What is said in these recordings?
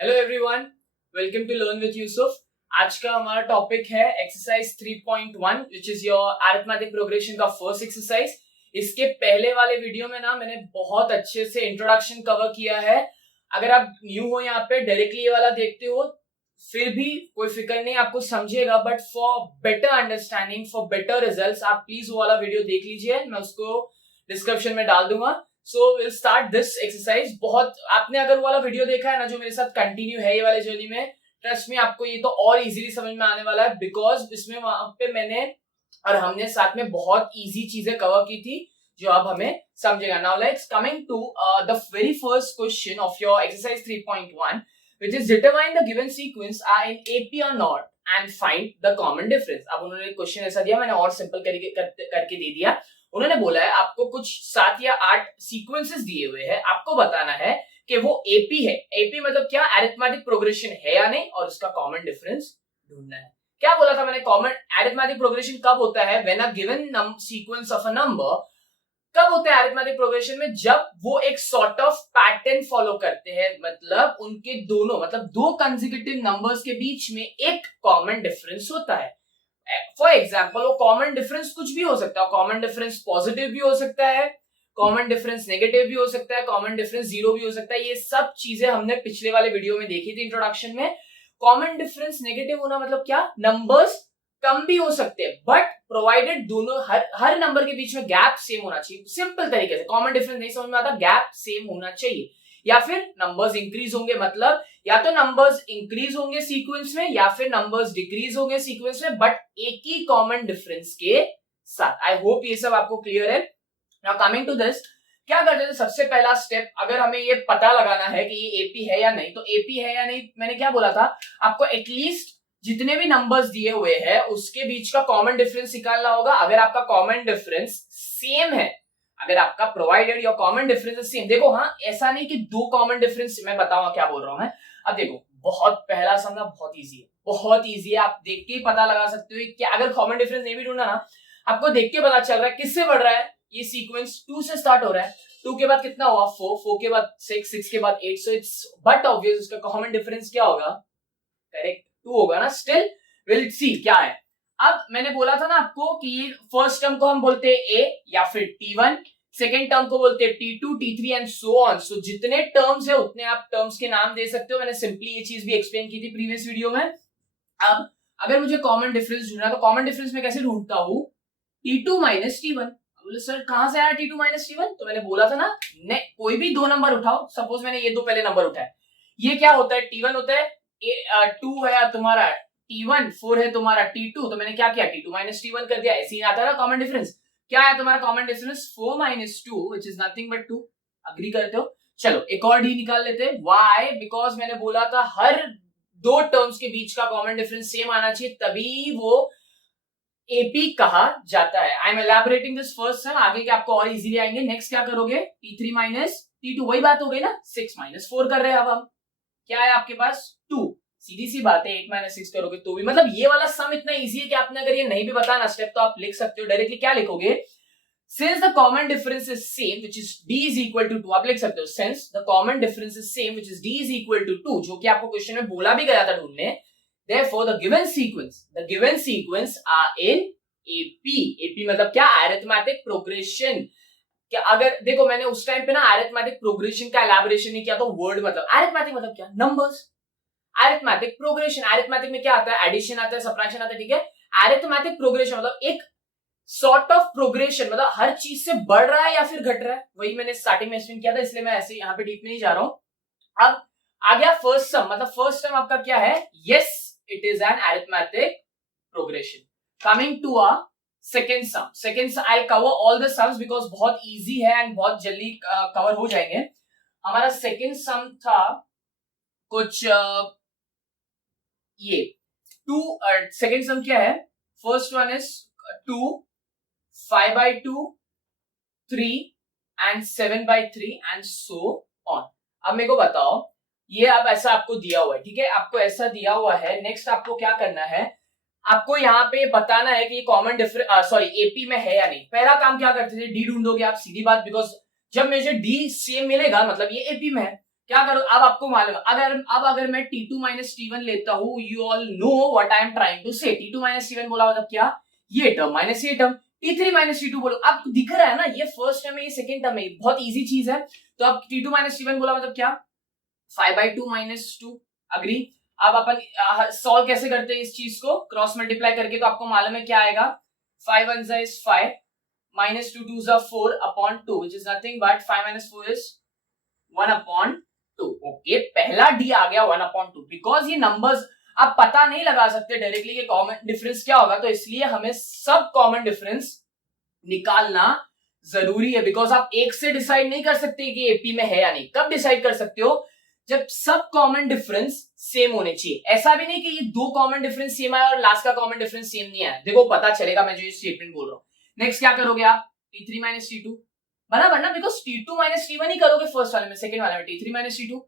Hello everyone, welcome to learn with Yusuf. आज का हमारा टॉपिक है exercise 3.1 which is your arithmetic progression का फर्स्ट एक्सरसाइज। इसके पहले वाले वीडियो में ना मैंने बहुत अच्छे से इंट्रोडक्शन कवर किया है। अगर आप न्यू हो यहाँ पे डायरेक्टली ये वाला देखते हो फिर भी कोई फिक्र नहीं, आपको समझेगा, but for better understanding, for better results आप प्लीज वो वाला वीडियो देख लीजिए, मैं उसको डिस्क्रिप्शन में डाल दूंगा। So will start this exercise. बहुत आपने अगर वाला वीडियो देखा है ना जो मेरे साथ कंटिन्यू है ये वाले जर्नी में, ट्रस्ट में आपको ये तो और इजीली समझ में आने वाला है, बिकॉज इसमें वहां पे मैंने और हमने साथ में बहुत इजी चीजें कवर की थी जो अब हमें समझेगा। Now let's coming to the very first question of your exercise 3.1 which is determine the given sequence are in AP or not and find the common difference। अब उन्होंने क्वेश्चन ऐसा दिया, मैंने और सिंपल करके दे दिया। उन्होंने बोला है आपको कुछ 7 या 8 सीक्वेंसेस दिए हुए हैं, आपको बताना है कि वो एपी है। एपी मतलब क्या, अरिथमेटिक प्रोग्रेशन है या नहीं, और उसका कॉमन डिफरेंस ढूंढना है। क्या बोला था मैंने, कॉमन अरिथमेटिक प्रोग्रेशन कब होता है, when a given sequence of a number. कब होता है अरिथमेटिक प्रोग्रेशन में, जब वो एक सॉर्ट ऑफ पैटर्न फॉलो करते हैं, मतलब उनके दोनों मतलब दो कंसेक्यूटिव नंबर्स के बीच में एक कॉमन डिफरेंस होता है। फॉर एग्जाम्पल वो कॉमन डिफरेंस कुछ भी हो सकता है, कॉमन डिफरेंस पॉजिटिव भी हो सकता है, कॉमन डिफरेंस नेगेटिव भी हो सकता है, कॉमन डिफरेंस जीरो भी हो सकता है। ये सब चीजें हमने पिछले वाले वीडियो में देखी थी इंट्रोडक्शन में। कॉमन डिफरेंस नेगेटिव होना मतलब क्या, नंबर्स कम भी हो सकते हैं बट प्रोवाइडेड दोनों हर नंबर के बीच में गैप सेम होना चाहिए। सिंपल तरीके से कॉमन डिफरेंस नहीं समझ में आता, गैप सेम होना चाहिए। या फिर नंबर्स इंक्रीज होंगे, मतलब या तो नंबर्स इंक्रीज होंगे सीक्वेंस में या फिर नंबर्स डिक्रीज होंगे सीक्वेंस में, बट एक ही कॉमन डिफरेंस के साथ। आई होप ये सब आपको क्लियर है। नाउ कमिंग टू दिस, क्या करते थे, सबसे पहला स्टेप, अगर हमें ये पता लगाना है कि ये एपी है या नहीं, तो एपी है या नहीं मैंने क्या बोला था आपको, एटलीस्ट जितने भी नंबर्स दिए हुए हैं उसके बीच का कॉमन डिफरेंस निकालना होगा। अगर आपका कॉमन डिफरेंस सेम है, अगर आपका provided your common difference is same, देखो हाँ ऐसा नहीं कि दो कॉमन डिफरेंस, मैं बताऊंगा क्या बोल रहा हूं मैं। अब देखो बहुत पहला समझना बहुत इजी है, बहुत इजी है, आप देख के ही पता लगा सकते हो कि अगर कॉमन डिफरेंस नहीं भी ढूंढना ना, आपको देख के पता चल रहा है किससे बढ़ रहा है। ये सीक्वेंस 2 से स्टार्ट हो रहा है, 2 के बाद कितना हुआ 4, 4 के बाद 6, 6 के बाद 8, सो इट्स बट ऑब्वियस उसका कॉमन डिफरेंस क्या होगा, करेक्ट 2 होगा ना। स्टिल विल सी क्या है। अब मैंने बोला था ना आपको कि फर्स्ट टर्म को हम बोलते हैं ए या फिर T1, सेकेंड टर्म को बोलते हैं T2, T3 and so on. सो जितने टर्म्स है उतने आप टर्म्स के नाम दे सकते हो। मैंने सिंपली ये चीज भी एक्सप्लेन की थी प्रीवियस वीडियो में। अब अगर मुझे कॉमन डिफरेंस ढूंढना है तो कॉमन डिफरेंस में कैसे ढूंढता हूं, T2 माइनस T1। बोले सर कहां से आया T2 माइनस T1, तो मैंने बोला था ना कोई भी दो नंबर उठाओ, सपोज मैंने ये दो पहले नंबर उठाए, ये क्या होता है T1 होता है, 2 है तुम्हारा T1, 4 है तुम्हारा T2, तो मैंने क्या किया T2 माइनस T1 कर दिया। ऐसे ही आता है ना कॉमन डिफरेंस। क्या है तुम्हारा common difference, 4 minus 2 which is nothing but 2। Agree करते हो, चलो एक और डी निकाल लेते हैं। व्हाई, बिकॉज मैंने बोला था हर दो टर्म्स के बीच का कॉमन डिफरेंस सेम आना चाहिए, तभी वो एपी कहा जाता है। I am elaborating this first time, आगे के आपको और इजीली आएंगे। नेक्स्ट क्या करोगे, T3 माइनस T2, वही बात हो गई ना, 6 माइनस 4 कर रहे हैं। अब हम क्या है आपके पास 2, सीधी सी बात है, 8 माइनस 6 करोगे तो भी, मतलब ये वाला सम इतना इजी है कि आपने अगर ये नहीं भी बताना स्टेप तो आप लिख सकते हो डायरेक्टली। क्या लिखोगे, since the common difference is same which is d is equal to 2, आप लिख सकते हो since the common difference is same which is d is equal to 2, जो कि आपको क्वेश्चन में बोला भी गया था ढूंढने। therefore the given sequence are in AP मतलब क्या, अरिथमेटिक प्रोग्रेशन। क्या, अगर देखो मैंने उस टाइम पे ना अरिथमेटिक प्रोग्रेशन का एलैबोरेशन नहीं किया, तो वर्ड मतलब अरिथमेटिक मतलब क्या, नंबर्स। अरिथमेटिक प्रोग्रेशन, अरिथमेटिक में क्या आता है, एडिशन आता है, सबट्रैक्शन आता है, ठीक है। अरिथमेटिक प्रोग्रेशन मतलब एक सॉर्ट ऑफ प्रोग्रेशन, मतलब हर चीज से बढ़ रहा है या फिर घट रहा है, वही मैंने स्टार्टिंग में एक्सप्लेन किया था, इसलिए मैं ऐसे यहाँ पे डीप में नहीं जा रहा हूं। अब आ गया फर्स्ट सम, मतलब फर्स्ट सम आपका क्या है, yes it is an arithmetic progression. Coming to a second sum, I cover all the sums because बहुत इजी है एंड बहुत जल्दी कवर हो जाएंगे। हमारा सेकेंड सम था कुछ ये 2, सेकेंड सम क्या है, first one is 2, 5/2, 3 and 7/3 and so on. अब मेरे को बताओ, ये अब ऐसा आपको दिया हुआ है, ठीक है, आपको ऐसा दिया हुआ है। नेक्स्ट आपको क्या करना है, आपको यहाँ पे बताना है कि ये कॉमन डिफरेंस सॉरी एपी में है या नहीं। पहला काम क्या करते थे, डी ढूंढोगे आप, सीधी बात, बिकॉज जब मुझे डी सेम मिलेगा मतलब ये एपी में है। क्या करो, अब आपको मालूम अगर मैं T2 माइनस T1 लेता हूं, you all know what I am trying to say. T2 minus T1 बोला मतलब क्या, ये टर्म माइनस ये टर्म। T3 माइनस T2 बोलो, आपको दिख रहा है ना, ये फर्स्ट टर्म है, ये सेकंड टर्म है, बहुत इजी चीज है। तो अब T2 माइनस T1 बोला मतलब क्या, 5/2 माइनस 2। अग्री। अब अपन सॉल्व कैसे करते हैं इस चीज को, क्रॉस मल्टीप्लाई करके, तो आपको मालूम है क्या आएगा, 5 1 is 5 minus 2 2 is 4 upon 2 which is nothing but 5 minus 4 is 1 upon 2। Okay, पहला डी आ गया 1 upon 2, बिकॉज ये नंबर्स आप पता नहीं लगा सकते डायरेक्टली कि कॉमन डिफरेंस क्या होगा, तो इसलिए हमें सब कॉमन डिफरेंस निकालना जरूरी है। बिकॉज आप एक से डिसाइड नहीं कर सकते कि एपी में है या नहीं। कब डिसाइड कर सकते हो, जब सब कॉमन डिफरेंस सेम होने चाहिए। ऐसा भी नहीं कि ये दो कॉमन डिफरेंस सेम आया और लास्ट का कॉमन डिफरेंस सेम नहीं आया, देखो पता चलेगा मैं जो ये स्टेटमेंट बोल रहा हूं। नेक्स्ट क्या करोगे आप, T3 माइनस T2 बराबर ना, बिकॉज T2 माइनस T1 ही करोगे फर्स्ट वाले में, सेकंड वाले में T3 minus T2।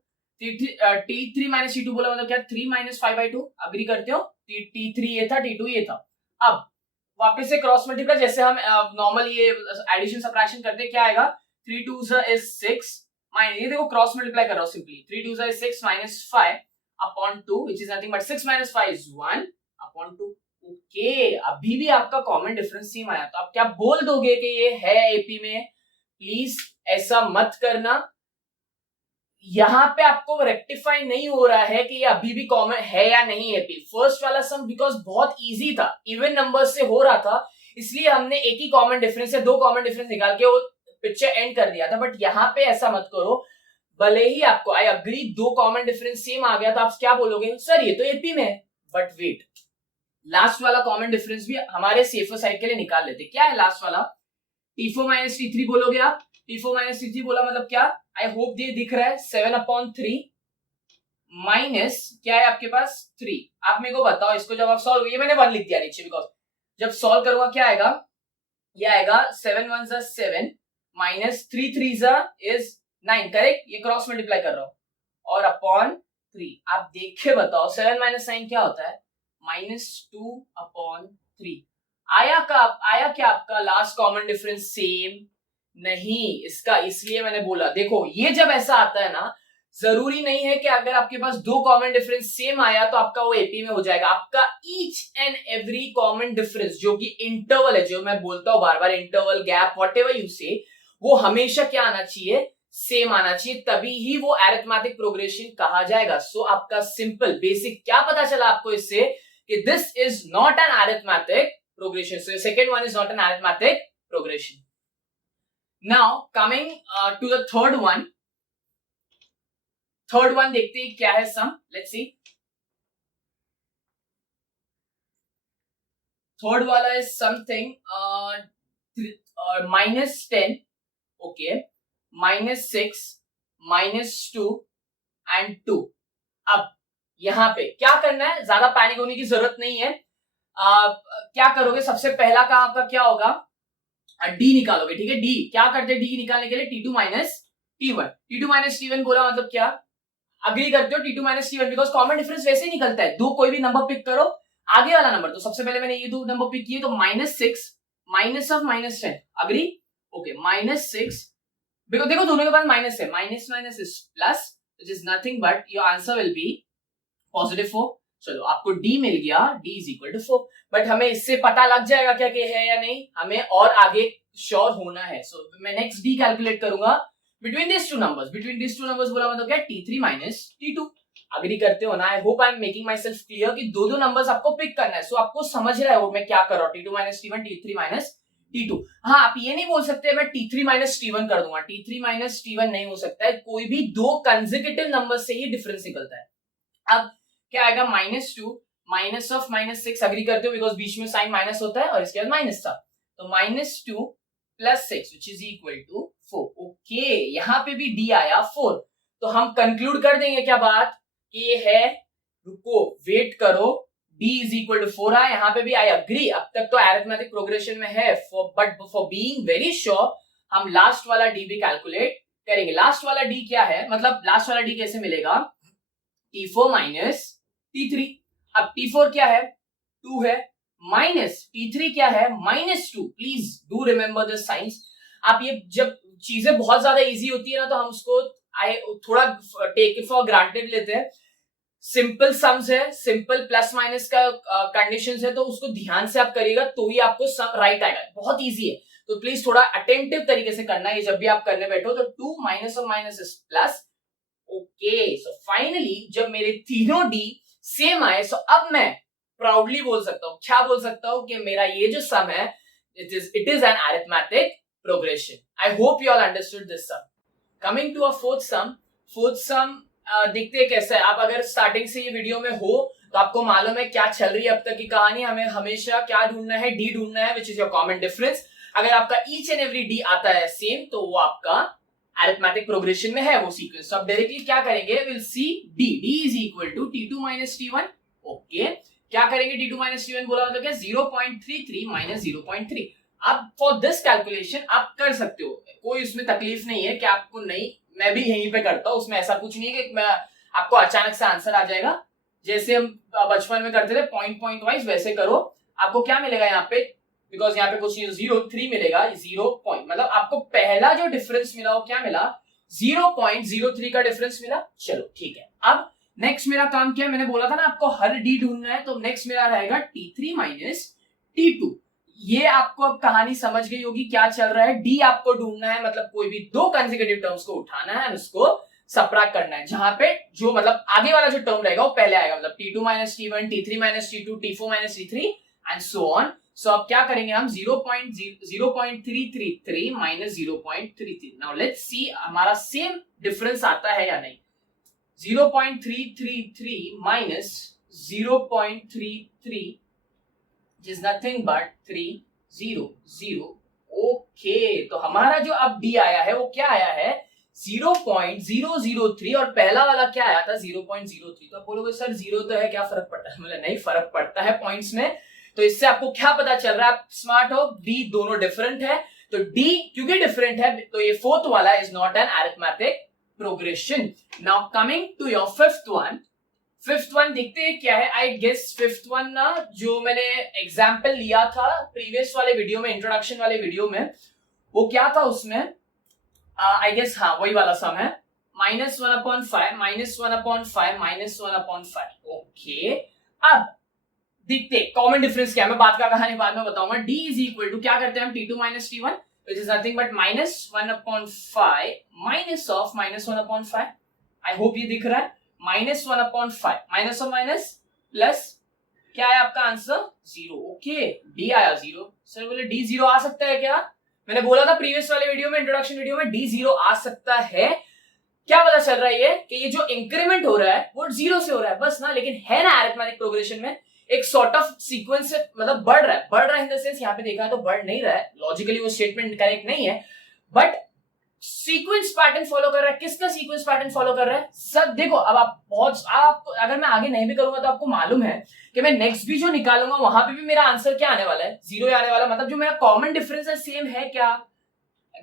T3 minus T2 बोला मतलब क्या, 3 माइनस 5/2। अग्री करते हो, T3 ये था, T2 ये था। अब वापस से क्रॉस मल्टीप्लाई, जैसे हम नॉर्मल ये एडिशन सबट्रैक्शन करते हैं, क्या आएगा, 3 2 is 6 माइनस, ये देखो क्रॉस मल्टीप्लाई कर रहा हूं simply, 3 2 is 6 minus 5 upon 2 which is nothing but 6 minus 5 is 1 upon 2। Okay, अभी भी आपका कॉमन डिफरेंस सेम आया, तो आप क्या बोल दोगे कि ये है एपी में। प्लीज ऐसा मत करना, यहां पे आपको रेक्टिफाई नहीं हो रहा है कि ये अभी भी कॉमन है या नहीं एपी। फर्स्ट वाला सम बिकॉज बहुत इजी था, इवन नंबर्स से हो रहा था, इसलिए हमने एक ही कॉमन डिफरेंस या दो कॉमन डिफरेंस निकाल के वो पिक्चर एंड कर दिया था। बट यहाँ पे ऐसा मत करो, भले ही आपको आई अग्री दो कॉमन डिफरेंस सेम आ गया तो आप क्या बोलोगे, सर ये तो एपी में है। बट वेट, लास्ट वाला कॉमन डिफरेंस भी हमारे सेफर साइड के लिए निकाल लेते। क्या है लास्ट वाला, T4 माइनस T3 बोलोगे आप। T4 माइनस T3 बोला मतलब क्या, आई होप ये दिख रहा है, 7/3 माइनस क्या है आपके पास 3। आप मेरे को बताओ इसको, जब आप सॉल्व, ये मैंने 1 लिख दिया नीचे बिकॉज जब सॉल्व करूंगा क्या आएगा, ये आएगा 7 1 is 7 माइनस 3 3 is 9, करेक्ट, ये क्रॉस मल्टीप्लाई कर रहा हूं, और अपॉन 3। आप देख के बताओ 7 माइनस 9 क्या होता है, -2/3। आया क्या आपका लास्ट कॉमन डिफरेंस सेम नहीं, इसका इसलिए मैंने बोला, देखो ये जब ऐसा आता है ना, जरूरी नहीं है कि अगर आपके पास दो कॉमन डिफरेंस सेम आया तो आपका वो एपी में हो जाएगा। आपका each and every common difference जो कि इंटरवल है, जो मैं बोलता हूं बार बार, इंटरवल गैप व्हाटएवर यू से, वो हमेशा क्या आना चाहिए, सेम आना चाहिए, तभी ही वो अरिथमेटिक प्रोग्रेशन कहा जाएगा। सो आपका सिंपल बेसिक क्या पता चला आपको इससे, कि this is not an arithmetic progression. So second one is not an arithmetic progression. Now coming to the third one देखते हैं क्या है सम, लेट्स सी। थर्ड वाला इज समथिंग -10, ओके, -6 -2 एंड 2। अब यहां पे क्या करना है, ज्यादा पैनिक होने की जरूरत नहीं है। क्या करोगे, सबसे पहला का आपका क्या होगा, डी निकालोगे, ठीक है। डी क्या करते हैं, डी निकालने के लिए T2 माइनस T1 बोला मतलब क्या, अग्री करते हो T2 minus T1, because common difference वैसे ही निकलता है, दो कोई भी नंबर पिक करो, आगे वाला नंबर, तो सबसे पहले मैंने ये दो नंबर पिक किए, तो -6 minus of -10, agree, okay, -6, because देखो दोनों के पास माइनस है, minus minus is plus, which is nothing but your answer will be +4। चलो आपको डी मिल गया, D is equal to 4। But हमें इससे पता लग जाएगा क्या कि है या नहीं, हमें और आगे श्योर होना है। सो मैं नेक्स्ट डी कैलकुलेट करूंगा बिटवीन दिस टू नंबर्स बोला मतलब क्या, T3 माइनस T2। अग्री करते हो ना, आई hope I am making my self clear कि दो नंबर्स आपको पिक करना है। सो आपको समझ रहा है वो मैं क्या कर रहा हूँ, T2 minus T1, T3 minus T2। हाँ, आप ये नहीं बोल सकते मैं T3 माइनस T1 कर दूंगा, T3 माइनस T1 नहीं हो सकता है, कोई भी दो कंसेक्यूटिव नंबर से ही डिफरेंस निकलता है। अब क्या आएगा, -2 माइनस ऑफ -6, अग्री करते हो बिकॉज बीच में साइन माइनस होता है और इसके बाद माइनस था, तो -2 + 6 which is equal to 4। Okay, यहां पे भी डी आया 4, तो हम कंक्लूड कर देंगे क्या बात, कि ये है, रुको वेट करो, d इज इक्वल टू 4 आया, यहाँ पे भी आई अग्री। अब तक तो अरिथमेटिक प्रोग्रेशन में है, but for being very sure हम लास्ट वाला डी भी कैलकुलेट करेंगे। लास्ट वाला डी क्या है, मतलब लास्ट वाला डी कैसे मिलेगा, T4 माइनस T3। अब T4 क्या है, 2 है, माइनस T3 क्या है, -2। Please do remember this science. आप ये जब चीजें बहुत ज्यादा इजी होती है ना, तो हम उसको थोड़ा टेक इट फॉर ग्रांटेड लेते हैं, सिंपल सम्स है, सिंपल प्लस माइनस का कंडीशंस है, तो उसको ध्यान से आप करिएगा तो ही आपको सम राइट आएगा, बहुत इजी है। तो प्लीज थोड़ा अटेंटिव तरीके से करना है जब भी आप करने बैठो। तो 2 माइनस और minus is plus. Okay, so finally जब मेरे तीनों डी सेम आए, सो अब मैं प्राउडली बोल सकता हूँ, क्या बोल सकता हूँ, कि मेरा ये जो सम है it is an arithmetic progression. I hope you all understood this sum. Coming to a fourth sum. Fourth sum देखते हैं कैसा है। आप अगर स्टार्टिंग से ये वीडियो में हो तो आपको मालूम है क्या चल रही है अब तक की कहानी। हमें हमेशा क्या ढूंढना है, डी ढूंढना है, विच इज योर कॉमन डिफरेंस। अगर आपका ईच एंड एवरी डी आता है सेम, तो वो आपका अरिथमेटिक प्रोग्रेशन में है वो सीक्वेंस। तो आप डायरेक्टली क्या करेंगे, will see D is equal to t2 minus t1। Okay, क्या करेंगे, t2 माइनस t1 बोला मतलब क्या, 0.33 माइनस 0.3। अब फॉर दिस कैलकुलेशन आप कर सकते हो, कोई उसमें तकलीफ नहीं है कि आपको नहीं, मैं भी यहीं पे करता हूं, उसमें ऐसा कुछ नहीं है कि मैं आपको अचानक से आंसर आ जाएगा। जैसे हम बचपन में करते थे पॉइंट वाइज, वैसे करो। आपको क्या मिलेगा यहाँ पे, बिकॉज यहाँ पे कुछ 0.3 मिलेगा, 0 पॉइंट मतलब आपको पहला जो डिफरेंस मिला वो क्या मिला, 0.03 का डिफरेंस मिला। चलो ठीक है, अब नेक्स्ट मेरा काम क्या है, मैंने बोला था ना आपको हर डी ढूंढना है, तो नेक्स्ट मेरा रहेगा t3 माइनस t2। ये आपको अब कहानी समझ गई होगी क्या चल रहा है। डी आपको ढूंढना है, मतलब कोई भी दो कंसेक्यूटिव टर्म्स को उठाना है, उसको सबट्रैक्ट करना है, जहां पे जो मतलब आगे वाला जो टर्म रहेगा वो पहले आएगा, मतलब t2 minus t1, t3 minus t2, t4 minus t3 and so on. So अब क्या करेंगे हम, 0.333 माइनस 0.33। नाउ लेट्स सी हमारा सेम डिफरेंस आता है या नहीं। 0.333 minus 0.33 is nothing but 300। Okay, तो हमारा जो अब डी आया है वो क्या आया है, 0.003, और पहला वाला क्या आया था 0.03। तो आप बोलोगे सर जीरो तो है, क्या फर्क पड़ता है, मतलब नहीं फर्क पड़ता है पॉइंट्स में। तो इससे आपको क्या पता चल रहा है, आप स्मार्ट हो, डी दोनों डिफरेंट है। तो डी क्योंकि डिफरेंट है तो ये फोर्थ वाला is not an arithmetic progression. Now coming to your fifth one. Fifth one देखते हैं क्या है। आई गेस फिफ्थ वन ना, जो मैंने एग्जाम्पल लिया था प्रीवियस वाले वीडियो में, इंट्रोडक्शन वाले वीडियो में, वो क्या था उसमें, आई गेस हाँ वही वाला सम है, -1/5 -1/5 -1/5। ओके, अब देखते कॉमन डिफरेंस क्या है, मैं बात का कहानी बाद में बताऊंगा। डी इज इक्वल टू क्या करते हैं हम, t2 minus t1 which is nothing but -1/5 minus of -1/5। I hope ये दिख रहा है, -1/5 माइनस और माइनस प्लस, क्या है आपका आंसर 0। ओके, डी आया 0। सर बोले डी 0 आ सकता है क्या, मैंने बोला था प्रीवियस वाले वीडियो में, इंट्रोडक्शन वीडियो में, डी 0 आ सकता है। क्या पता चल रहा है ये कि ये जो इंक्रीमेंट हो रहा है वो 0 से हो रहा है बस ना, लेकिन है ना अरिथमेटिक प्रोग्रेशन में एक सॉर्ट ऑफ सीक्वेंस से, मतलब बढ़ रहा है इन द सेंस, यहाँ पे देखा है तो बढ़ नहीं रहा है, लॉजिकली वो स्टेटमेंट करेक्ट नहीं है, बट सीक्वेंस पैटर्न फॉलो कर रहा है। किसका सीक्वेंस पैटर्न फॉलो कर रहा है, सब देखो। अब आप अगर मैं आगे नहीं भी करूंगा तो आपको मालूम है कि मैं नेक्स्ट भी जो निकालूंगा वहां पे भी मेरा आंसर क्या आने वाला है, 0 आने वाला। मतलब जो मेरा कॉमन डिफरेंस है सेम है क्या,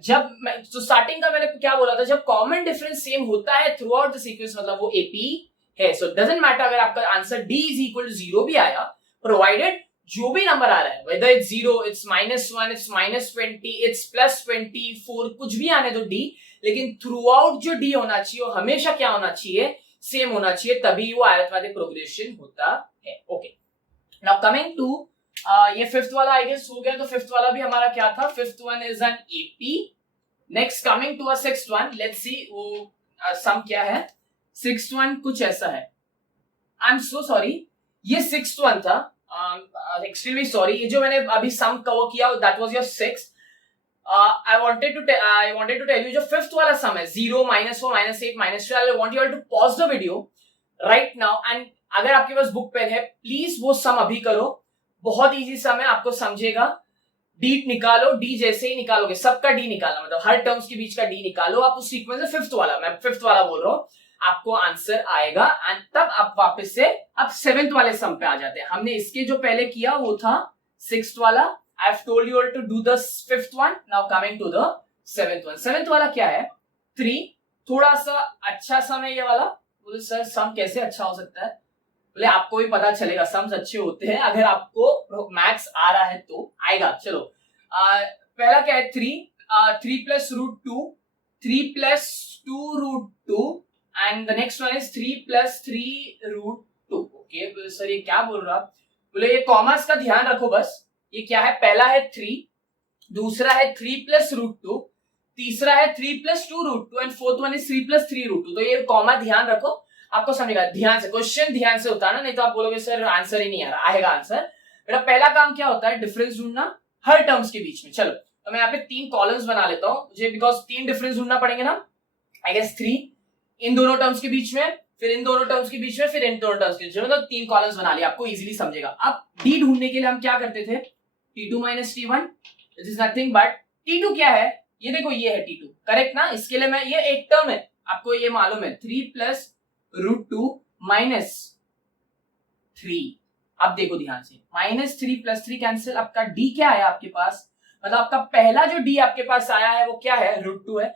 जब मैं तो स्टार्टिंग का मैंने क्या बोला था, जब कॉमन डिफरेंस सेम होता है थ्रू आउट द सीक्वेंस, मतलब वो एपी है। सो डजंट मैटर अगर आपका answer D is equal to 0 भी आया, प्रोवाइडेड जो भी नंबर आ रहा है, whether it's 0, it's -1, it's -20, it's +24, कुछ भी आने दो डी, लेकिन थ्रू आउट जो डी होना चाहिए वो हमेशा क्या होना चाहिए, सेम होना चाहिए, तभी वो अरिथमेटिक प्रोग्रेशन होता है। ओके, नाउ कमिंग टू ये फिफ्थ वाला आई गेस हो गया। तो फिफ्थ वाला भी हमारा क्या था, fifth one is an AP. Next coming to a sixth one, let's see वो सम क्या है। सिक्स्थ वन कुछ ऐसा है, आई एम सो सॉरी, ये सिक्स्थ वन था, एक्सट्रीमली सॉरी, ये जो मैंने अभी सम कवर किया that was your sixth. I wanted to tell you जो फिफ्थ वाला सम है, 0, -4, -8, -12, I want you all to pause the video right now and अगर आपके पास बुक पेन है प्लीज वो सम अभी करो, बहुत इजी सम है, आपको समझेगा। डी निकालो, डी जैसे ही निकालोगे, सबका डी निकालना, मतलब हर टर्म्स के बीच का डी निकालो आप, उस सीक्वेंस में फिफ्थ वाला, मैं फिफ्थ वाला बोल रहा हूँ, आपको आंसर आएगा। एंड तब आप वापस से अब सेवेंथ वाले सम पे आ जाते हैं। हमने इसके जो पहले किया वो था सिक्स्थ वाला, I have told you all to do the fifth one. Now coming to the seventh one. Seventh वाला क्या है, 3, थोड़ा सा अच्छा सम है ये वाला। बोले सर सम कैसे अच्छा हो सकता है, बोले आपको भी पता चलेगा सम्स अच्छे होते हैं अगर आपको मैथ्स आ रहा है तो आएगा। चलो पहला क्या है, 3 + √2 3 plus 2 root 2 and the next one is 3 plus 3 root 2. Okay sir ये क्या बोल रहा, बोले ये कॉमर्स का ध्यान रखो बस. ये क्या है, पहला है 3, दूसरा है 3 plus root 2, तीसरा है 3 plus 2 root 2 and fourth one is 3 plus 3 root 2. तो ये कॉमा ध्यान रखो, आपको समझेगा. ध्यान से क्वेश्चन ध्यान से उतारना, नहीं तो आप बोलोगे सर आंसर ही नहीं आ रहा. आएगा आंसर. मेरा पहला काम क्या होता है, डिफरेंस ढूंढना हर टर्म्स के बीच में. चलो तो मैं यहाँ पे 3 कॉलम्स बना लेता हूँ मुझे, बिकॉज 3 डिफरेंस ढूंढना पड़ेंगे ना. आई गेस 3 इन दोनों टर्म्स के बीच में, फिर इन दोनों टर्म्स के बीच में, फिर इन दोनों टर्म्स के बीच में. मतलब 3 कॉलम्स बना लिया, आपको इजीली समझेगा. अब डी ढूंढने के लिए हम क्या करते थे, T2 minus T1 this is nothing but T2 क्या है, ये देखो ये है T2, करेक्ट ना. इसके लिए मैं, ये एक टर्म है, आपको ये मालूम है, 3 plus root 2 minus 3. अब देखो ध्यान से, -3 + 3 कैंसिल, आपका D क्या है आपके पास, मतलब आपका पहला जो D आपके पास आया है वो क्या है, √2 है.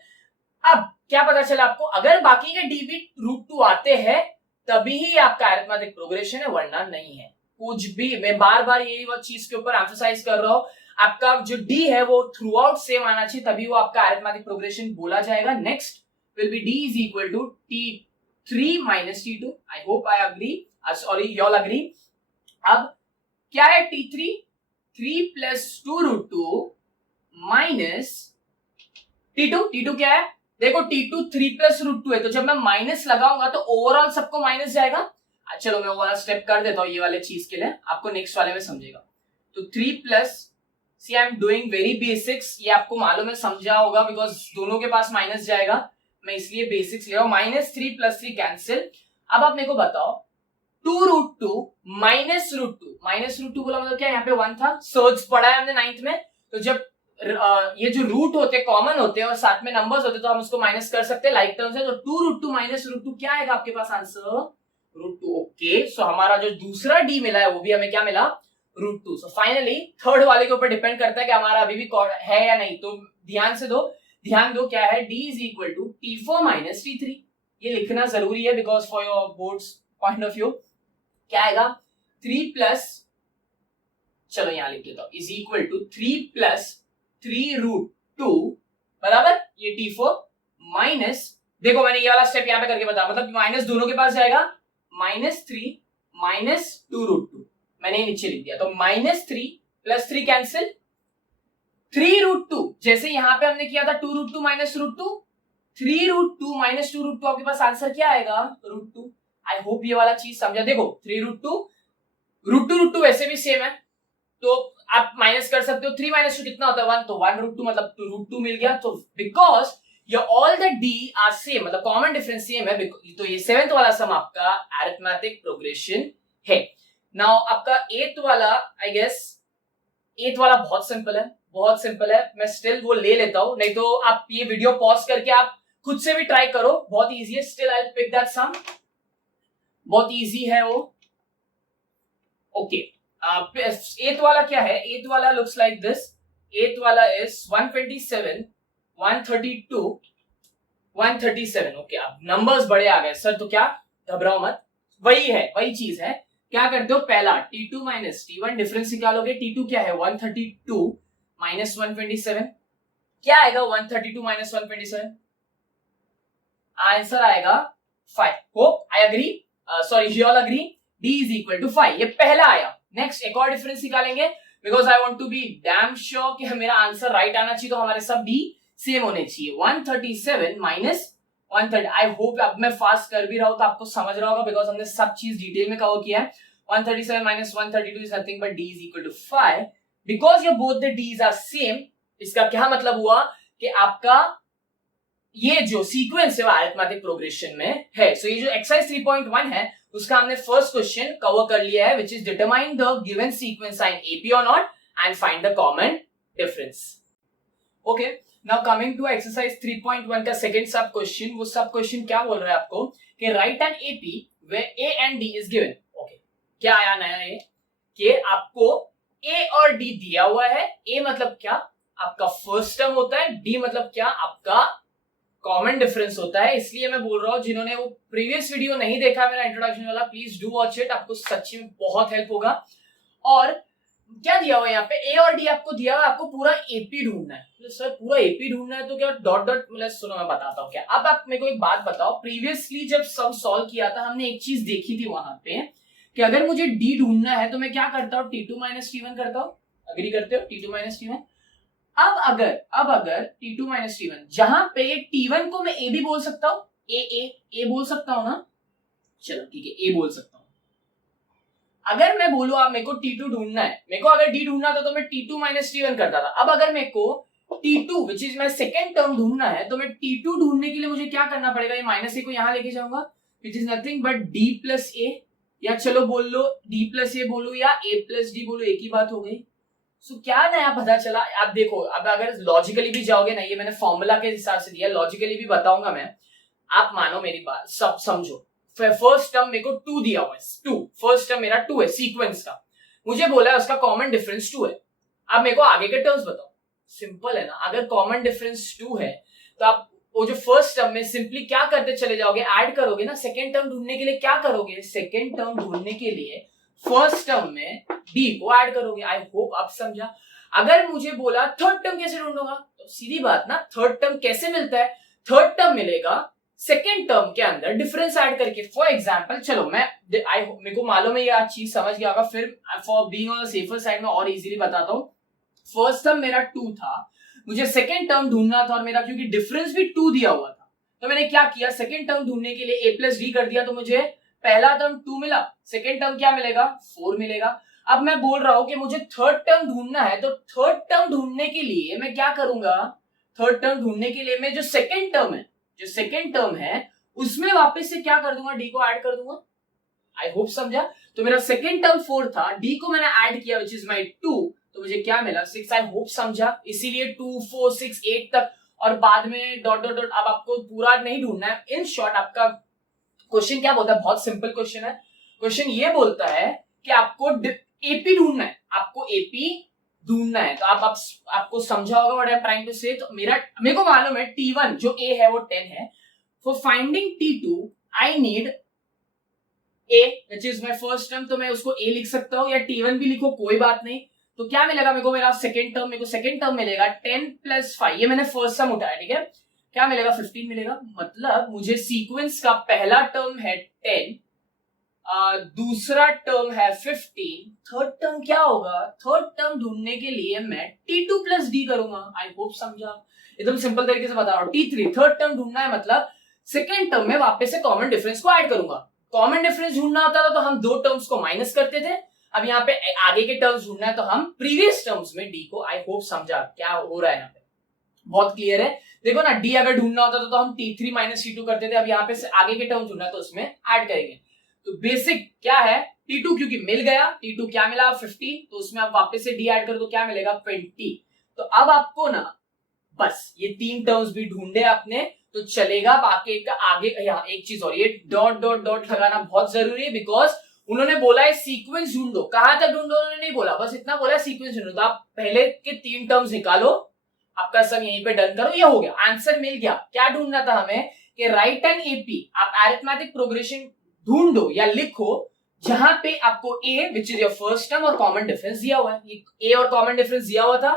अब क्या पता चला आपको, अगर बाकी के D भी √2 आते हैं तभी ही आपका अरिथमेटिक प्रोग्रेशन है, वरना नहीं है. कुछ भी, मैं बार बार यही वो चीज के ऊपर एम्फसाइज कर रहा हूं, आपका जो D है वो थ्रू आउट सेम आना चाहिए, तभी वो आपका अरिथमेटिक प्रोग्रेशन बोला जाएगा. Next will be D is equal to T3 minus T2. I hope I agree, sorry you all agree. अब क्या है T3, 3 plus 2 root 2 minus T2. T2 क्या है, देखो T2 3 plus root 2 है, तो जब मैं माइनस लगाऊंगा तो ओवरऑल सबको माइनस जाएगा. चलो मैं वो वाला स्टेप कर देता हूं ये वाले चीज के लिए, आपको नेक्स्ट वाले में समझेगा. तो 3 plus, see I am doing very basics, ये आपको मालूम है, समझा होगा, बिकॉज दोनों के पास माइनस जाएगा, मैं इसलिए बेसिक्स ले रहा हूं. -3 + 3 कैंसिल. अब आप मेरे को बताओ 2 root 2 minus root 2, minus root 2 बोला मतलब क्या, यहाँ पे 1 था, सर्च पढ़ा है हमने 9th में. तो जब ये जो रूट होते कॉमन होते हैं और साथ में नंबर्स होते तो हम उसको माइनस कर सकते हैं लाइक टर्म्स है. तो 2 root 2 minus root 2 क्या आएगा आपके पास आंसर, √2. ओके, सो हमारा जो दूसरा डी मिला है वो भी हमें क्या मिला, √2. सो फाइनली थर्ड वाले के ऊपर डिपेंड करता है कि हमारा अभी भी है या नहीं. तो ध्यान दो क्या है, D is equal to T4 minus T3. ये लिखना जरूरी है because for your boards point of view. क्या आएगा, 3 plus, चलो यहां लिख देता हूं, is equal to 3 plus 3 root 2 बराबर ये T4 माइनस, देखो मैंने ये वाला स्टेप यहां पे करके बताया, मतलब माइनस दोनों के पास जाएगा, -3 minus 2 root 2 मैंने नीचे लिख दिया. तो -3 + 3 कैंसिल, 3 root 2, जैसे यहां पे हमने किया था 2 root 2 minus root 2, 3 root 2 minus 2 root 2 आपके पास आंसर क्या आएगा, √2. आई होप ये वाला चीज समझा. देखो 3 root 2 √2 √2 वैसे भी सेम है, तो आप माइनस कर सकते हो. 3 minus 2 कितना होता है, 1, तो 1 √2 मतलब 2 √2 मिल गया. तो because your all the D are same, मतलब कॉमन डिफरेंस सेम है, तो ये 7th वाला सम आपका अरिथमेटिक प्रोग्रेशन है. नाउ आपका 8th वाला, आई गेस 8th वाला बहुत सिंपल है, मैं स्टिल वो ले लेता हूं, नहीं तो आप ये वीडियो पॉज करके आप खुद से भी ट्राई करो, बहुत इजी है. Still I will pick that sum, बहुत इजी है वो. ओके, 8th वाला क्या है, 8th वाला लुक्स लाइक दिस. 8th वाला इज 127, 132, 137. ओके, अब नंबर्स बड़े आ गए सर, तो क्या, घबराओ मत, वही चीज है. क्या करते हो, पहला T2 minus T1 डिफरेंस निकालोगे. T2 क्या है, 132 minus 127, क्या आएगा 132 minus 127, आंसर आएगा 5. Hope I agree, sorry you all agree. D is equal to 5, ये पहला आया. नेक्स्ट एक और डिफरेंस निकालेंगे, because I want to be damn sure कि मेरा आंसर राइट आना चाहिए, तो हमारे सब D सेम होने चाहिए. 137 minus 130. आई होप अब मैं फास्ट कर भी रहा हूं तो आपको समझ रहा होगा, बिकॉज हमने सब चीज डिटेल में कवर किया है. 137 minus 132 is nothing but D is equal to 5. Because your both the D's are same, इसका क्या मतलब हुआ कि आपका ये जो सीक्वेंस है वो अरिथमेटिक प्रोग्रेशन में है. सो ये जो एक्सरसाइज 3.1 है उसका हमने फर्स्ट क्वेश्चन कवर कर लिया है, which is determine the given sequence in AP or not and find the common difference. Okay, now coming to exercise 3.1 का सेकंड सब क्वेश्चन. वो सब क्वेश्चन क्या बोल रहा है आपको कि write an AP where A and D is given. Okay, क्या आया नया ये कि आपको A और D दिया हुआ है. A मतलब क्या, आपका फर्स्ट टर्म होता है, D मतलब क्या, आपका कॉमन डिफरेंस होता है. इसलिए मैं बोल रहा हूं, जिन्होंने वो प्रीवियस वीडियो नहीं देखा मेरा इंट्रोडक्शन वाला, प्लीज डू वॉच इट, आपको सच्ची में बहुत हेल्प होगा. और क्या दिया हुआ है यहाँ पे ए और डी आपको दिया हुआ है, आपको पूरा एपी ढूंढना है। तो सर पूरा एपी ढूंढना है तो क्या डॉट डॉट, मतलब सुनो मैं बताता हूँ क्या। अब आप मेरे को एक बात बताओ, प्रीवियसली जब सम सॉल्व किया था हमने एक चीज देखी थी वहां पे कि अगर मुझे डी ढूंढना है तो मैं क्या करता हूँ, T2 माइनस T1 करता हूँ। अग्री करते हो? T2 minus T1। अब अगर T2 माइनस T1 जहां पे T1 को मैं ए भी बोल सकता हूँ, ए बोल सकता हूँ ना, चलो ठीक है ए बोल सकता हूँ। अगर मैं बोलूं आप मेरे को T2 ढूंढना है, मेरे को अगर D ढूंढना था तो मैं T2 माइनस T1 करता था। अब अगर मेरे को T2 which is my second term ढूंढना है तो मैं T2 ढूंढने के लिए मुझे क्या करना पड़ेगा, ये माइनस ए को यहां लेके जाऊंगा which is nothing but D plus A, या चलो बोल लो D प्लस ए बोलो या A प्लस डी बोलो, एक ही बात हो गई। सो क्या नया पता चला, आप देखो अब अगर लॉजिकली भी जाओगे ना, ये मैंने फॉर्मूला के हिसाब से दिया, लॉजिकली भी बताऊंगा मैं, आप मानो मेरी बात, सब समझो। फर्स्ट टर्म मेरे को 2 दिया हुआ है, 2 फर्स्ट टर्म मेरा 2 है सीक्वेंस का, मुझे बोला है उसका कॉमन डिफरेंस 2 है। अब मेरे को आगे के टर्म्स बताओ, सिंपल है ना, अगर कॉमन डिफरेंस 2 है तो आप वो जो फर्स्ट टर्म में सिंपली क्या करते चले जाओगे, ऐड करोगे ना। सेकेंड टर्म ढूंढने के लिए क्या करोगे, सेकेंड टर्म ढूंढने के लिए फर्स्ट टर्म में डी को ऐड करोगे। आई होप आप समझा। अगर मुझे बोला थर्ड टर्म कैसे ढूंढूंगा, तो सीधी बात ना, थर्ड टर्म कैसे मिलता है, थर्ड टर्म मिलेगा सेकेंड टर्म के अंदर डिफरेंस ऐड करके। फॉर एग्जांपल चलो मेरे को मालूम है ये चीज समझ गया होगा, फिर for being on the safer side में और इजीली बताता हूँ। फर्स्ट टर्म मेरा 2 था, मुझे सेकेंड टर्म ढूंढना था और मेरा क्योंकि डिफरेंस भी 2 दिया हुआ था तो मैंने क्या किया, सेकेंड टर्म ढूंढने के लिए a प्लस डी कर दिया, तो मुझे पहला टर्म 2 मिला, सेकेंड टर्म क्या मिलेगा 4 मिलेगा। अब मैं बोल रहा हूं कि मुझे थर्ड टर्म ढूंढना है, तो थर्ड टर्म ढूंढने के लिए मैं क्या करूंगा, थर्ड टर्म ढूंढने के लिए मैं जो सेकेंड टर्म है उसमें वापस से क्या कर दूंगा, डी को ऐड कर दूंगा। आई होप समझा। तो मेरा सेकेंड टर्म 4 था, डी को मैंने ऐड किया विच इज माई 2, तो मुझे क्या मिला 6। आई होप समझा। इसीलिए 2 4 6 8 तक और बाद में डॉट डॉट डॉट। अब आपको पूरा नहीं ढूंढना है। इन शॉर्ट आपका क्वेश्चन क्या बोलता है, बहुत सिंपल क्वेश्चन है। क्वेश्चन ये बोलता है कि आपको एपी ढूंढना है, आपको एपी ढूंढना है। तो आपको समझा होगा what I am trying to say. तो मेरे को मालूम है T1 जो A है वो 10 है। For finding T2 I need A which is my first term, तो मैं उसको A लिख सकता हूँ या T1 भी लिखो कोई बात नहीं। तो क्या मिलेगा मेरे को, सेकेंड टर्म मिलेगा 10 प्लस 5, ये मैंने फर्स्ट टर्म उठाया, ठीक है। क्या मिलेगा 15 मिलेगा। मतलब मुझे सीक्वेंस का पहला टर्म है 10, दूसरा टर्म है 15, थर्ड टर्म क्या होगा, थर्ड टर्म ढूंढने के लिए मैं T2 प्लस डी करूंगा। आई होप समझा, एकदम सिंपल तरीके से बता रहा हूँ। T3 थर्ड टर्म ढूंढना है, मतलब सेकेंड टर्म में वापस से कॉमन डिफरेंस को ऐड करूंगा। कॉमन डिफरेंस ढूंढना होता था तो हम दो टर्म्स को माइनस करते थे, अब यहाँ पे आगे के टर्म्स ढूंढना है तो हम प्रीवियस टर्म्स में डी को। आई होप समझा क्या हो रहा है यहाँ पे, बहुत क्लियर है। देखो ना, डी अगर ढूंढना होता तो हम T3 माइनस T2 करते थे, अब यहाँ पे से आगे के टर्म्स ढूंढना है तो उसमें ऐड करेंगे। तो बेसिक क्या है, T2 क्योंकि मिल गया, T2 क्या मिला 15, तो उसमें आप वापस से डी ऐड करो तो क्या मिलेगा 20। तो अब आपको ना बस ये 3 टर्म्स भी ढूंढे आपने तो चलेगा। बाकी आगे यहाँ एक चीज और, ये डॉट डॉट डॉट लगाना बहुत जरूरी है, बिकॉज उन्होंने बोला है सीक्वेंस ढूंढो। कहां तक ढूंढो उन्होंने नहीं बोला, बस इतना बोला सीक्वेंस ढूंढो। तो आप पहले के 3 टर्म्स निकालो, आपका सब यहीं पे डन करो, ये हो गया, आंसर मिल गया। क्या ढूंढना था हमें कि राइट एन एपी, आप अरिथमेटिक प्रोग्रेशन ढूंढो या लिखो जहां पे आपको A which is your first term और कॉमन डिफरेंस दिया हुआ है। ए और कॉमन डिफरेंस दिया हुआ था,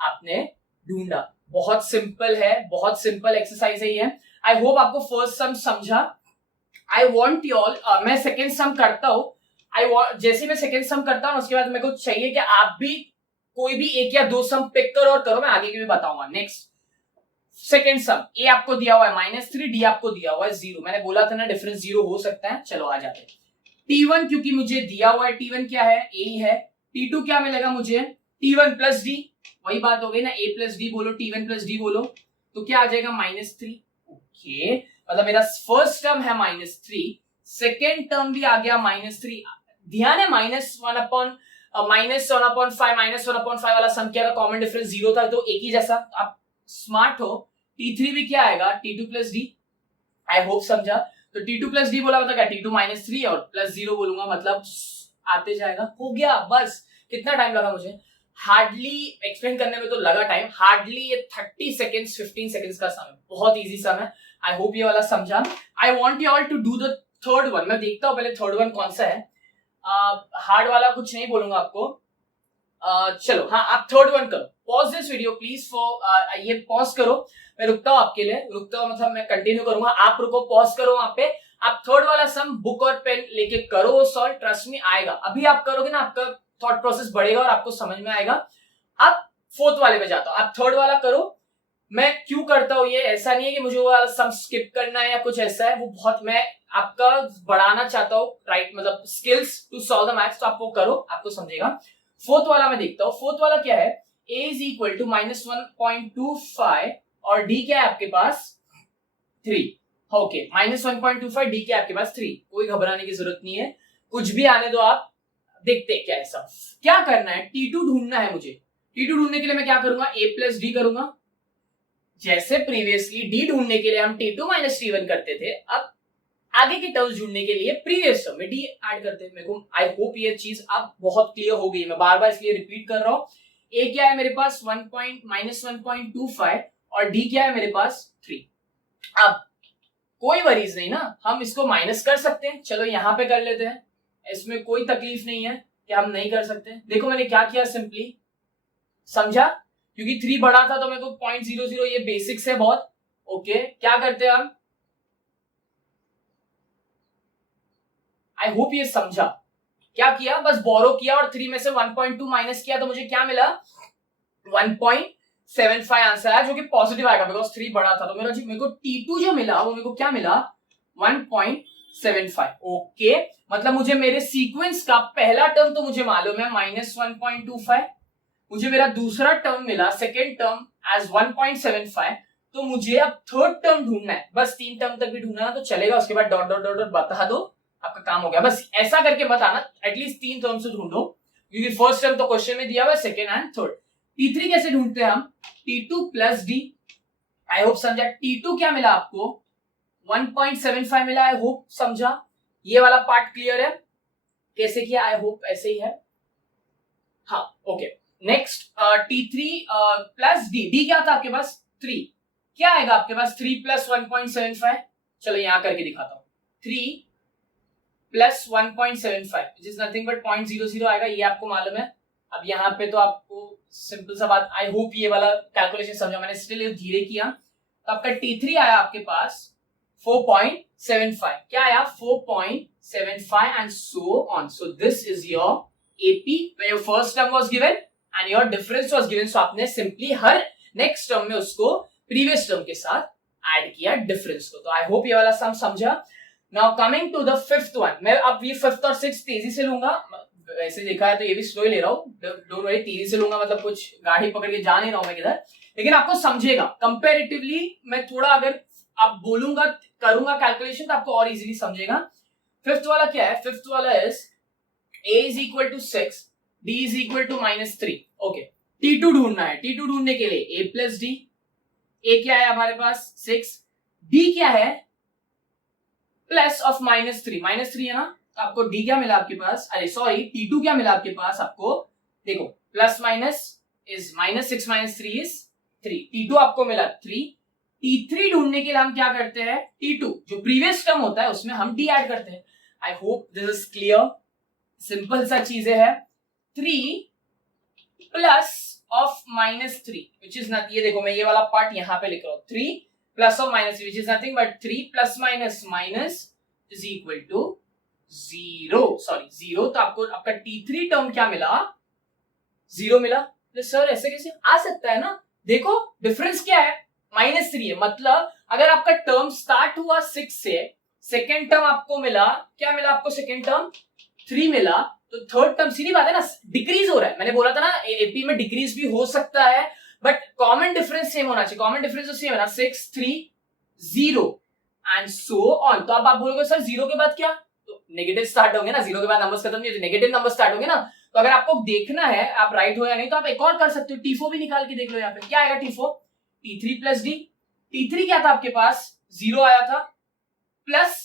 आपने ढूंढा। बहुत सिंपल है, बहुत सिंपल एक्सरसाइज है ये। आई होप आपको फर्स्ट सम समझा। आई वॉन्ट यू ऑल, मैं सेकेंड सम करता हूं। जैसे मैं सेकेंड सम करता हूं उसके बाद मेरे को चाहिए कि आप भी कोई भी एक या 2 सम पिक करो और करो, मैं आगे की भी बताऊंगा। नेक्स्ट सेकेंड सम, ए आपको दिया हुआ है -3, डी आपको दिया हुआ है 0। मैंने बोला था ना डिफरेंस 0 हो सकता है। चलो आ जाते हैं। T1 क्योंकि मुझे दिया हुआ है, T1 क्या है ए ही है। T2 क्या मिलेगा मुझे, T1 प्लस डी, वही बात हो गई ना, A प्लस डी बोलो T1 प्लस डी बोलो, तो क्या आ जाएगा -3। ओके, मतलब मेरा फर्स्ट टर्म है -3, सेकेंड टर्म भी आ गया -3। ध्यान है -1/5 -1/5 वाला संख्या का कॉमन डिफरेंस 0 था, तो एक ही जैसा। आप स्मार्ट हो। T3 भी क्या आएगा T2 plus D. I hope समझा। तो T2 प्लस डी बोला मतलब क्या, T2 -3 और प्लस 0 बोलूंगा, मतलब आते जाएगा। हो गया बस। कितना टाइम लगा मुझे, हार्डली एक्सप्लेन करने में तो लगा टाइम, हार्डली ये 30 सेकेंड्स 15 सेकेंड्स का समय, बहुत इजी सम है। आई होप ये वाला समझा। I want you all to do the third one. मैं देखता हूं पहले थर्ड वन कौन सा है। हार्ड वाला कुछ नहीं बोलूंगा आपको, चलो हाँ, आप थर्ड वन करो, pause this video please for, ये पॉज करो, मैं रुकता हूँ आपके लिए, रुकता हूँ मतलब मैं कंटिन्यू करूंगा, आप रुको, पॉज करो वहां पे, आप थर्ड वाला सम बुक और पेन लेके करो, वो सॉल्व, ट्रस्ट मी आएगा, अभी आप करोगे ना आपका थॉट प्रोसेस बढ़ेगा और आपको समझ में आएगा। अब फोर्थ वाले पे जाता हूँ, आप थर्ड वाला करो। मैं क्यों करता हूँ ये, ऐसा नहीं है कि मुझे वो वाला सम स्किप करना है या कुछ ऐसा है, वो बहुत मैं आपका बढ़ाना चाहता हूँ, राइट, मतलब skills to solve the maths, तो आप वो करो, आपको समझेगा। फोर्थ वाला मैं देखता हूँ, फोर्थ वाला क्या है, a इज इक्वल टू -1.25 और d क्या है आपके पास 3। ओके, -1.25 d क्या है आपके पास 3, कोई घबराने की जरूरत नहीं है, कुछ भी आने दो आप, देखते हैं क्या है सब। क्या करना है, T2 ढूंढना है मुझे, T2 ढूंढने के लिए मैं क्या करूंगा, a प्लस डी करूंगा, जैसे प्रीवियसली d ढूंढने के लिए हम T2 माइनस T1 करते थे, अब आगे के टर्म्स ढूंढने के लिए प्रीवियस टर्म में डी ऐड करते हैं। मेरे को आई होप ये चीज अब बहुत क्लियर हो गई है, मैं बार बार इसलिए रिपीट कर रहा हूं। ए क्या है मेरे पास -1.25 और डी क्या है मेरे पास 3। अब कोई वरीज नहीं ना, हम इसको माइनस कर सकते हैं, चलो यहां पे कर लेते हैं, इसमें कोई तकलीफ नहीं है कि हम नहीं कर सकते। देखो मैंने क्या किया, सिंपली समझा, क्योंकि 3 बड़ा था तो मेरे को 0.00, ये बेसिक्स है बहुत। ओके, क्या करते हैं हम, आई होप ये समझा, क्या किया, बस बोरो किया और 3 में से 1.2 माइनस किया तो मुझे क्या मिला 1.75 आंसर आया, जो कि पॉजिटिव आएगा बिकॉज 3 बड़ा था, तो मेरे को T2 जो मिला वो मेरे को क्या मिला 1.75। ओके, मतलब मुझे मेरे सीक्वेंस का पहला टर्म तो मुझे मालूम है -1.25, मुझे मेरा दूसरा टर्म मिला सेकेंड टर्म एज 1.75, तो मुझे अब थर्ड टर्म ढूंढना है, बस 3 टर्म तक भी ढूंढना तो चलेगा, उसके बाद डॉट डॉट डॉट डॉट बता दो, आपका काम हो गया। बस ऐसा करके मत आना, एटलीस्ट 3 टर्म से ढूंढो, क्योंकि फर्स्ट टर्म तो क्वेश्चन में दिया हुआ है, सेकेंड एंड थर्ड। T3 कैसे ढूंढते हैं हम, T2 plus D, I hope समझा। T2 क्या मिला आपको 1.75 मिला, आई होप समझा, ये वाला पार्ट क्लियर है, कैसे किया, आई होप ऐसे ही है, हाँ okay. Next T3 plus D, D क्या था आपके पास 3, क्या आएगा आपके पास 3 प्लस 1.75, चलो यहां करके दिखाता हूं, 3 plus 1.75 which is nothing but 0.00 आएगा, ये आपको मालूम है। अब यहाँ पे तो आपको सिंपल सा बात, आई होप ये वाला कैलकुलेशन समझा, मैंने स्टिल धीरे किया, तो आपका T3 आया आपके पास 4.75, क्या आया 4.75 and so on, so this is your AP where your first term was given and your difference was given, so आपने सिंपली हर नेक्स्ट टर्म में उसको प्रीवियस टर्म के साथ ऐड किया डिफरेंस को, तो आई होप ये वाला सम समझा। Now coming to the fifth one, मैं अब ये फिफ्थ और सिक्स तेजी से लूंगा, वैसे देखा है तो ये भी स्लो ही ले रहा हूँ, डोंट वरी, तेजी से लूंगा मतलब कुछ गाड़ी पकड़ के जा नहीं रहा हूं मैं किधर, लेकिन आपको समझेगा कंपैरेटिवली, मैं थोड़ा अगर आप बोलूंगा करूंगा कैलकुलेशन तो आपको और इजीली समझेगा। फिफ्थ वाला क्या है, फिफ्थ वाला is a is equal to 6, d is equal to -3, okay. T2 ढूंढना है, T2 ढूंढने के लिए a प्लस डी, a क्या है हमारे पास 6, d क्या है प्लस ऑफ -3 है ना, तो आपको d क्या मिला आपके पास, अरे सॉरी T2 क्या मिला आपके पास, आपको देखो plus minus is -6 - 3 is 3, T2 आपको मिला 3। T3 ढूंढने के लिए हम क्या करते हैं, T2 जो प्रीवियस टर्म होता है उसमें हम d ऐड करते हैं। I hope this is clear, simple सा चीजें है, 3 plus of -3 which is nothing, ये देखो मैं ये वाला पार्ट यहां पे लिख रहा हूं, 3 plus of -3 which is nothing but 3 plus minus minus is equal to 0, sorry 0, तो आपको आपका T3 टर्म क्या मिला 0 मिला। तो सर ऐसे कैसे आ सकता है ना, देखो डिफरेंस क्या है -3 है, मतलब अगर आपका टर्म स्टार्ट हुआ 6 से, सेकेंड टर्म आपको मिला, क्या मिला आपको सेकेंड टर्म 3 मिला, तो थर्ड टर्म सीधी बात है ना डिक्रीज हो रहा है, मैंने बोला था ना एपी में डिक्रीज भी हो सकता है बट कॉमन डिफरेंस सेम होना चाहिए, कॉमन डिफरेंस तो सेम है ना 6 3 0 एंड सो ऑन। तो अब आप बोलोगे सर 0 के बाद क्या, तो नेगेटिव स्टार्ट होंगे ना, 0 के बाद नंबर्स खत्म नहीं होते, नेगेटिव नंबर स्टार्ट होंगे ना, तो अगर आपको देखना है आप राइट हो या नहीं तो आप एक और कर सकते हो, T4 भी निकाल के देख लो, यहाँ पे क्या आएगा T4, T3 plus D, T3 क्या था आपके पास 0 आया था, प्लस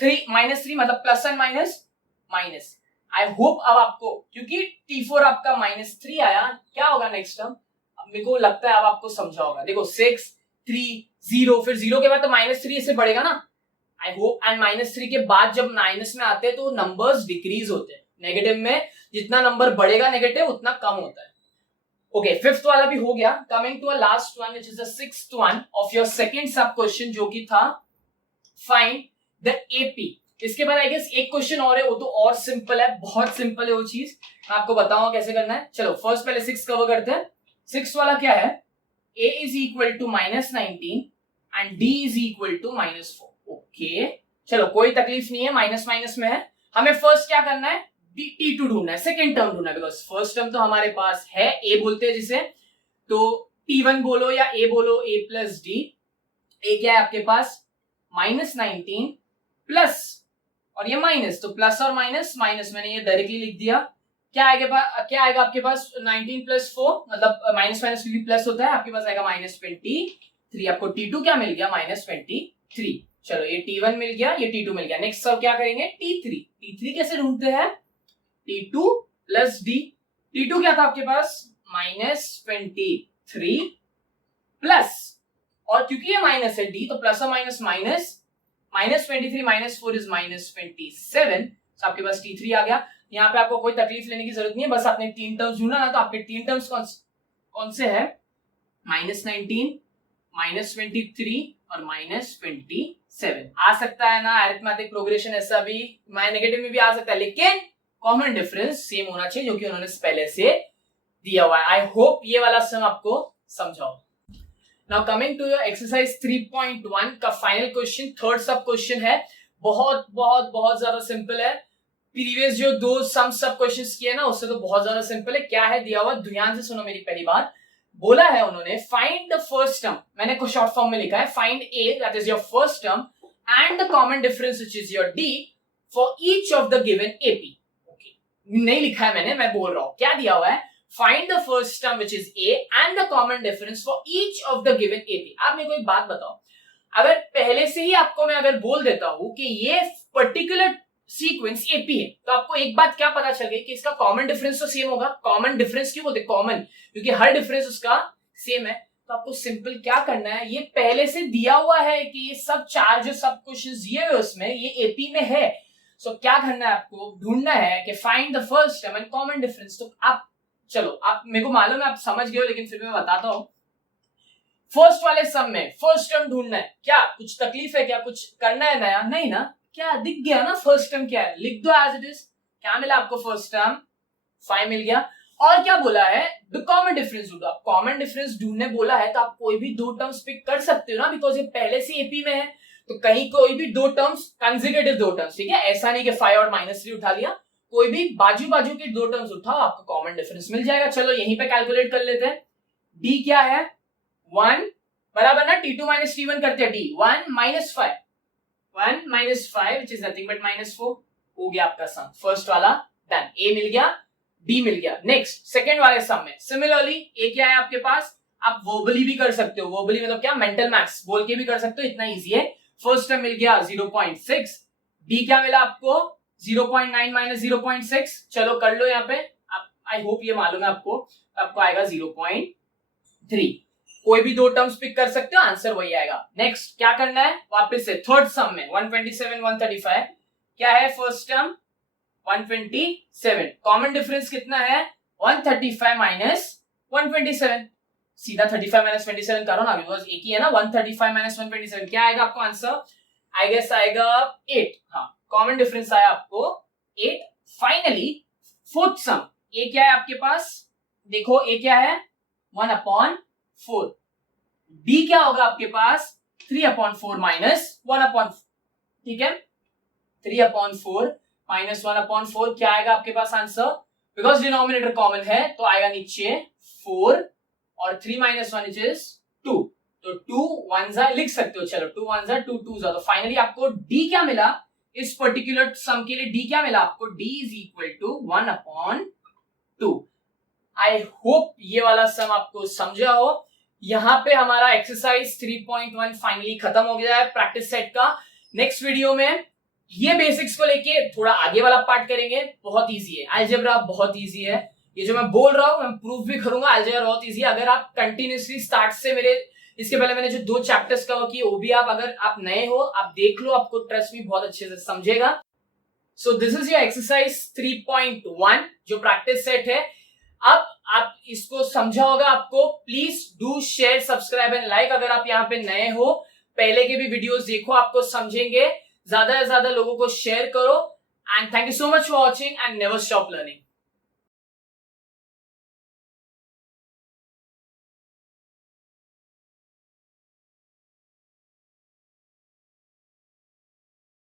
3 -3 मतलब plus and minus minus. I hope अब आपको, क्योंकि T4 आपका -3 आया, क्या होगा नेक्स्ट टर्म, मेरे को लगता है अब आपको समझा होगा, देखो 6 3 0, फिर 0 के बाद तो -3 इससे बढ़ेगा ना, आई होप, एंड -3 के बाद जब माइनस में आते हैं तो नंबर्स डिक्रीज होते हैं, नेगेटिव में जितना नंबर बढ़ेगा नेगेटिव उतना कम होता है। ओके, फिफ्थ वाला भी हो गया। Coming to a last one which is the sixth one of your second sub question, जो कि था फाइंड द एपी। इसके बाद आई गेस एक क्वेश्चन और है, वो तो और सिंपल है, बहुत सिंपल है वो चीज, मैं आपको बताऊंगा कैसे करना है। चलो फर्स्ट पहले 6 कवर करते हैं। 6 वाला क्या है, a is equal to -19 and d is equal to -4। Okay, चलो कोई तकलीफ नहीं है, माइनस माइनस में है। हमें फर्स्ट क्या करना है, T2 ढूंढना है, सेकेंड टर्म ढूंढना है, बिकॉज फर्स्ट टर्म तो हमारे पास है, a बोलते हैं जिसे, तो T1 बोलो या a बोलो, a प्लस डी। a क्या है आपके पास, -19 प्लस, और ये माइनस, तो प्लस और माइनस, माइनस मैंने ये डायरेक्टली लिख दिया। क्या आएगा आपके पास, 19 प्लस 4, मतलब माइनस माइनस भी प्लस होता है, आपके पास आएगा -23। आपको T2 क्या मिल गया, -23। चलो ये T1 मिल गया, ये T2 मिल गया। नेक्स्ट सब क्या करेंगे, T3 कैसे ढूंढते हैं, T2 प्लस डी। T2 क्या था आपके पास, -23 प्लस, और क्योंकि ये माइनस है d, तो प्लस और माइनस माइनस, -23 -4 इज -27, तो आपके पास T3 आ गया। यहाँ पे आपको कोई तकलीफ लेने की जरूरत नहीं है, बस आपने 3 टर्म्स ढूंढना ना, तो आपके 3 टर्म्स कौन से है, -19 -23 और -27। आ सकता है ना अरिथमेटिक प्रोग्रेशन, ऐसा भी नेगेटिव में भी आ सकता है, लेकिन कॉमन डिफरेंस सेम होना चाहिए जो कि उन्होंने पहले से दिया हुआ है। आई होप ये वाला सम आपको समझाओ। Now coming to your exercise 3.1 का final question, third sub question है। बहुत बहुत बहुत ज्यादा सिंपल है, प्रीवियस जो 2 सब क्वेश्चंस किए ना उससे तो बहुत ज्यादा सिंपल है। क्या है दिया हुआ, ध्यान से सुनो मेरी पहली बात। बोला है उन्होंने फाइंड द फर्स्ट टर्म, मैंने को शॉर्ट फॉर्म में लिखा है, find A that is your first term and the common difference which is your D for each of the given AP. नहीं लिखा है मैंने, मैं बोल रहा हूं क्या दिया हुआ है, find the first term which is a and the common difference for each of the given AP। आप मेरे को एक बात बताओ, अगर पहले से ही आपको मैं अगर बोल देता हूं कि ये पर्टिकुलर सीक्वेंस AP है, तो आपको एक बात क्या पता चल गई कि इसका कॉमन डिफरेंस तो सेम होगा। कॉमन डिफरेंस क्यों बोलते, कॉमन, क्योंकि हर डिफरेंस उसका सेम है। तो आपको सिंपल क्या करना है, ये पहले से दिया हुआ है कि ये सब चार जो सब क्वेश्चंस दिए हुए उसमें ये AP में है। सो क्या करना है, आपको ढूंढना है कि find the first term and common difference. तो आप चलो, आप मेरे को मालूम है आप समझ गए हो, लेकिन फिर मैं बताता हूं। फर्स्ट वाले सम में फर्स्ट टर्म ढूंढना है, क्या कुछ तकलीफ है, क्या कुछ करना है नया, नहीं ना, क्या दिख गया ना फर्स्ट टर्म क्या है, लिख दो एज इट इज। क्या मिला आपको, फर्स्ट टर्म 5 मिल गया। और क्या बोला है, द कॉमन डिफरेंस ढूंढो। कॉमन डिफरेंस ढूंढने बोला है तो आप कोई भी 2 टर्म्स पिक कर सकते हो ना, बिकॉज ये पहले से एपी में है, तो कहीं कोई भी 2 टर्म्स, कंसेक्यूटिव 2 टर्म्स, ठीक है, ऐसा नहीं कि 5 और -3 उठा लिया, कोई भी बाजू बाजू के 2 टर्म्स उठाओ, आपको कॉमन डिफरेंस मिल जाएगा। चलो यहीं पे कैलकुलेट कर लेते हैं। d क्या है, 1 बराबर ना, T2 - T1 करते हैं, d 1 - 5, 1 - 5 which is nothing but -4। हो गया आपका सम फर्स्ट वाला डन, a मिल गया, d मिल गया। नेक्स्ट सेकंड वाले सम में सिमिलरली a क्या है आपके पास, आप वर्बली भी कर सकते हो, वर्बली मतलब क्या, मेंटल मैथ्स बोल के भी कर सकते हो, इतना इजी है। फर्स्ट टर्म मिल गया 0.6, d क्या मिला आपको 0.9 - 0.6। चलो कर लो यहाँ पे, आई होप ये मालूम है आपको, आपको आएगा 0.3। कोई भी 2 टर्म्स पिक कर सकते हो, आंसर वही आएगा। नेक्स्ट क्या करना है, वापस से थर्ड सम में 127 135, क्या है फर्स्ट टर्म 127, कॉमन डिफरेंस कितना है 135 - 127, सीधा 35 - 27 करो ना, बिकॉज एक ही है ना, 135 - 127 क्या आएगा आपको आंसर, आई गेस आएगा 8। हाँ, कॉमन डिफरेंस आया आपको 8। फाइनली फोर्थ सम, ए क्या है आपके पास, देखो ए क्या है 1/4, डी क्या होगा आपके पास 3/4 - 1/4, ठीक है, 3/4 - 1/4 क्या आएगा आपके पास आंसर, बिकॉज डिनोमिनेटर कॉमन है तो आएगा नीचे 4 और 3 - 1 इज 2, तो 2 1s लिख सकते हो। चलो 2 1s 2 2s, तो फाइनली आपको डी क्या मिला इस पर्टिकुलर सम के लिए, डी क्या मिला आपको, d is equal to 1/2। I hope ये वाला सम आपको समझा हो। यहाँ पे हमारा एक्सरसाइज 3.1 फाइनली खत्म हो गया है प्रैक्टिस सेट का। नेक्स्ट वीडियो में ये बेसिक्स को लेके थोड़ा आगे वाला पार्ट करेंगे, बहुत इजी है, अलजेब्रा बहुत इजी है, ये जो मैं बोल रहा हूं मैं प्रूफ भी करूंगा, अलजेब्रा बहुत इजी है। अगर आप कंटिन्यूसली स्टार्ट से मेरे इसके पहले मैंने जो 2 चैप्टर्स कवर किए वो भी आप, अगर आप नए हो आप देख लो, आपको ट्रस्ट भी बहुत अच्छे से समझेगा। So this is your exercise 3.1 जो प्रैक्टिस सेट है। अब आप इसको समझा होगा आपको। Please do share, subscribe and like. अगर आप यहाँ पे नए हो, पहले के भी वीडियोस देखो, आपको समझेंगे। ज्यादा से ज्यादा लोगों को शेयर करो। And thank you so much for watching and never stop learning.